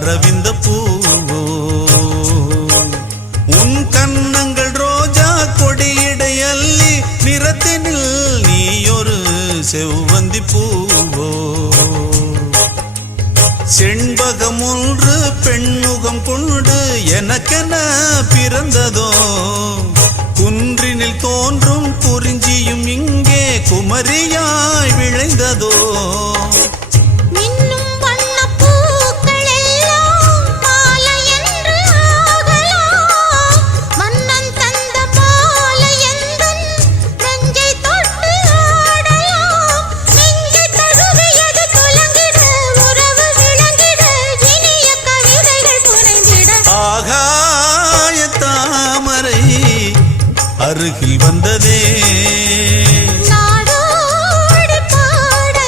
அரவிந்த பூவோ உன் கன்னங்கள் ரோஜா கொடியிடை அள்ளி நிறத்தினில் நீயொரு செவ்வந்தி பூவோ செண்பகம் ஒன்று பெண்முகம் கொண்டு எனக்கென பிறந்ததோ குன்றினில் தோன்றும் குறிஞ்சியும் இங்கே குமரியாய் விளைந்ததோ அருகில் வந்ததே